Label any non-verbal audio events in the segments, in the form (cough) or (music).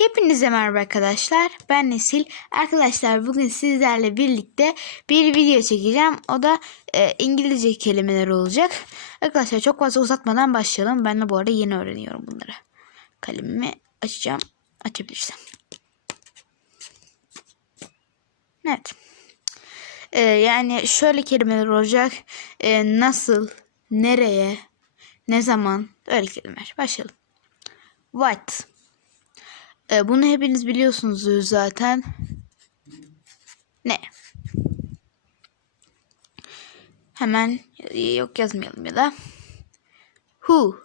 Hepinize merhaba arkadaşlar. Ben Nesil. Arkadaşlar bugün sizlerle birlikte bir video çekeceğim. O da e, İngilizce kelimeler olacak. Arkadaşlar çok fazla uzatmadan başlayalım. Ben de bu arada yeni öğreniyorum bunları. Kalemimi açacağım. Açabilirsem. Evet. E, yani şöyle kelimeler olacak. E, nasıl, nereye, ne zaman öyle kelimeler. Başlayalım. What? E, bunu hepiniz biliyorsunuz zaten. Ne? Hemen yok yazmayalım ya da. Who.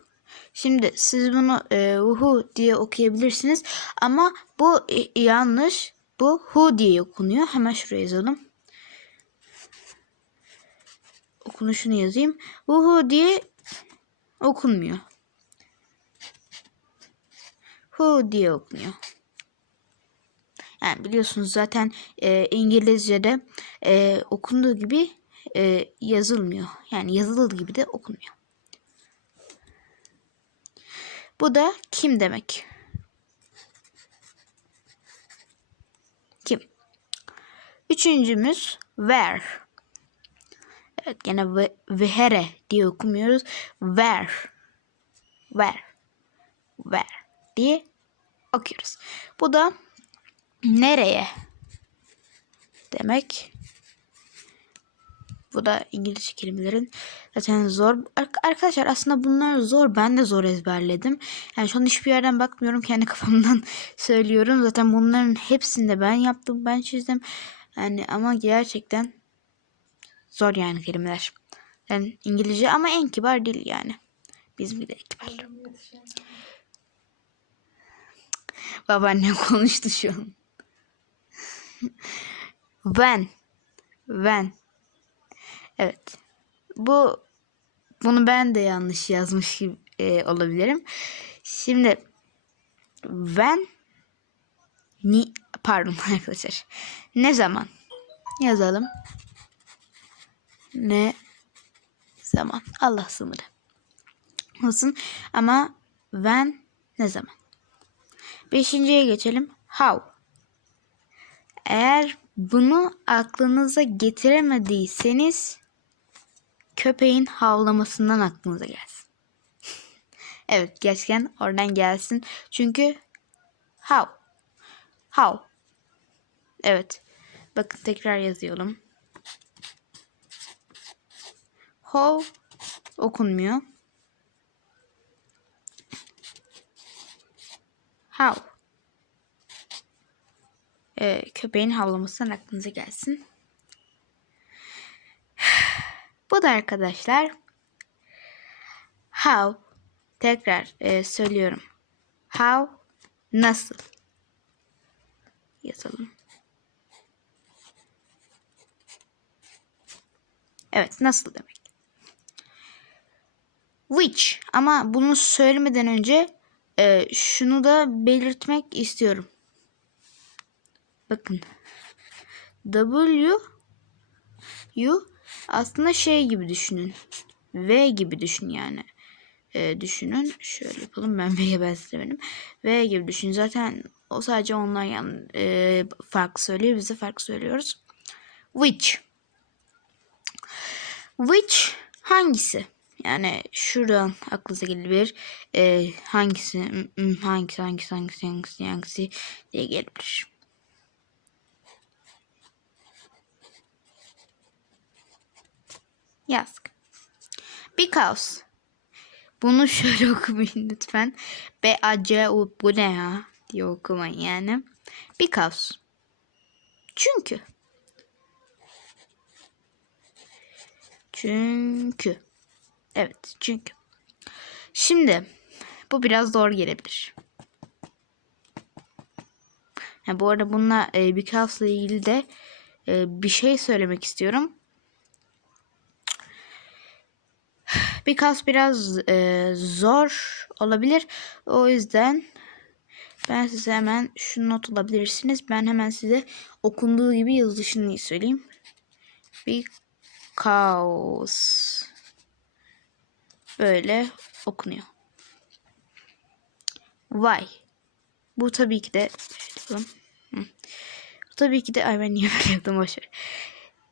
Şimdi siz bunu e, who diye okuyabilirsiniz ama bu e, yanlış. Bu who diye okunuyor. Hemen şuraya yazalım. Okunuşunu yazayım. Who diye okunmuyor. Who diye okunuyor. Yani biliyorsunuz zaten e, İngilizce'de e, okunduğu gibi e, yazılmıyor. Yani yazılır gibi de okunmuyor. Bu da kim demek? Kim? Üçüncümüz where. Evet gene ve, vehere diye okumuyoruz. Where. Where. Where diye okuyoruz. Bu da nereye demek. Bu da İngilizce kelimelerin zaten zor. Arkadaşlar aslında bunlar zor. Ben de zor ezberledim. Yani şu an hiçbir yerden bakmıyorum. Kendi (laughs) kafamdan söylüyorum. Zaten bunların hepsini de ben yaptım. Ben çizdim. Yani ama gerçekten zor yani kelimeler. Yani İngilizce ama en kibar dil yani. Bizim bir de kibar. Babaannem (laughs) konuştu şu an. When. When. Evet. Bu bunu ben de yanlış yazmış gibi e, olabilirim. Şimdi when ni pardon (laughs) arkadaşlar. Ne zaman? Yazalım. Ne zaman? Allah sınırı. Olsun ama when ne zaman? Beşinciye geçelim. How. Eğer bunu aklınıza getiremediyseniz köpeğin havlamasından aklınıza gelsin. (laughs) evet gerçekten oradan gelsin. Çünkü how. How. Evet. Bakın tekrar yazıyorum. How okunmuyor. How. Ee, köpeğin havlamasından aklınıza gelsin. (sighs) Bu da arkadaşlar how tekrar e, söylüyorum. How nasıl yazalım. Evet nasıl demek. Which ama bunu söylemeden önce e, şunu da belirtmek istiyorum. Bakın. W U aslında şey gibi düşünün. V gibi düşün yani. E, düşünün. Şöyle yapalım. Ben (laughs) V'ye benzetemedim. V gibi düşün. Zaten o sadece onlar yani e, farklı söylüyor. Biz de farklı söylüyoruz. Which. Which hangisi? Yani şuradan aklınıza gelebilir. E, hangisi, hangisi, hangisi, hangisi, hangisi, hangisi diye gelebilir. Yazdık. Because. Bunu (laughs) şöyle okumayın lütfen. B A C U bu ne ya diye okumayın yani. Because. Çünkü. Çünkü. Evet çünkü. Şimdi bu biraz zor gelebilir. Yani bu arada bununla e, because ile ilgili de e, bir şey söylemek istiyorum. Because biraz e, zor olabilir. O yüzden ben size hemen şu not alabilirsiniz. Ben hemen size okunduğu gibi yazılışını söyleyeyim. Because böyle okunuyor. Why? Bu tabii ki de. Bu tabii ki de ay ben niye böyle yaptım boşver.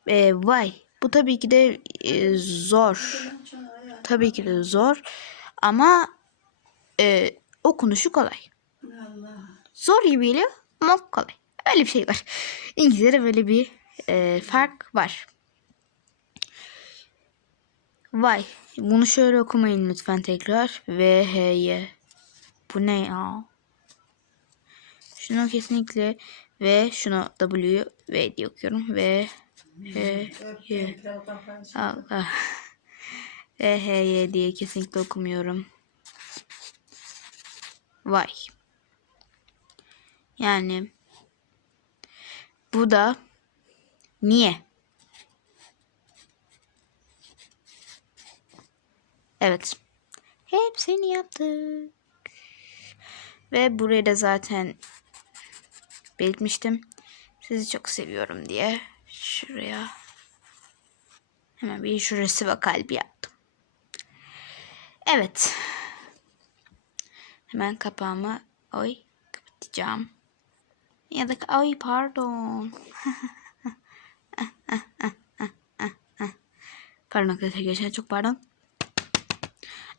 Ee, vay. Bu tabii ki de e, zor. Tabii ki de zor. Ama e, okunuşu kolay. Zor gibi geliyor ama kolay. Öyle bir şey var. İngilizce'de böyle bir e, fark var. Vay. Bunu şöyle okumayın lütfen tekrar. V, H, Y. Bu ne ya? Şunu kesinlikle V, şunu W, V diye okuyorum. V, H, Y. Allah. V, H, Y diye kesinlikle okumuyorum. Vay. Yani bu da niye? Evet. Hepsini yaptık. Ve burayı da zaten belirtmiştim. Sizi çok seviyorum diye. Şuraya hemen bir şurası ve kalbi yaptım. Evet. Hemen kapağımı oy kapatacağım. Ya da ay pardon. (laughs) pardon arkadaşlar geçen çok pardon.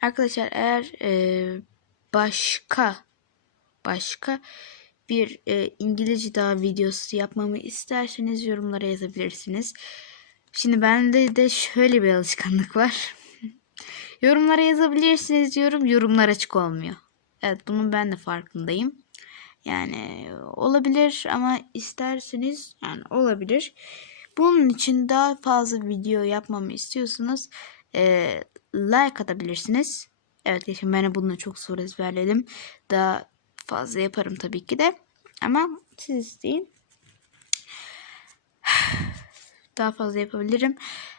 Arkadaşlar eğer e, başka başka bir e, İngilizce daha videosu yapmamı isterseniz yorumlara yazabilirsiniz. Şimdi bende de şöyle bir alışkanlık var. (laughs) yorumlara yazabilirsiniz diyorum. Yorumlar açık olmuyor. Evet bunun ben de farkındayım. Yani olabilir ama isterseniz yani olabilir. Bunun için daha fazla video yapmamı istiyorsanız e, like atabilirsiniz. Evet geçen ben de bunu çok zor ezberledim. Daha fazla yaparım tabii ki de. Ama siz isteyin. (sighs) Daha fazla yapabilirim.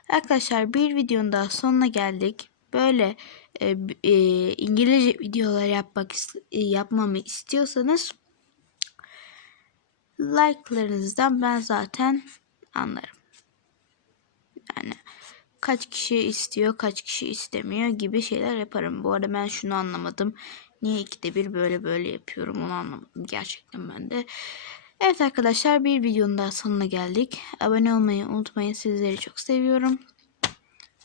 Arkadaşlar bir videonun daha sonuna geldik. Böyle e, e, İngilizce videolar yapmak e, yapmamı istiyorsanız like'larınızdan ben zaten anlarım. Yani kaç kişi istiyor, kaç kişi istemiyor gibi şeyler yaparım. Bu arada ben şunu anlamadım. Niye ikide bir böyle böyle yapıyorum onu anlamadım gerçekten ben de. Evet arkadaşlar bir videonun daha sonuna geldik. Abone olmayı unutmayın. Sizleri çok seviyorum.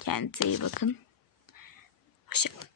Kendinize iyi bakın. Hoşçakalın.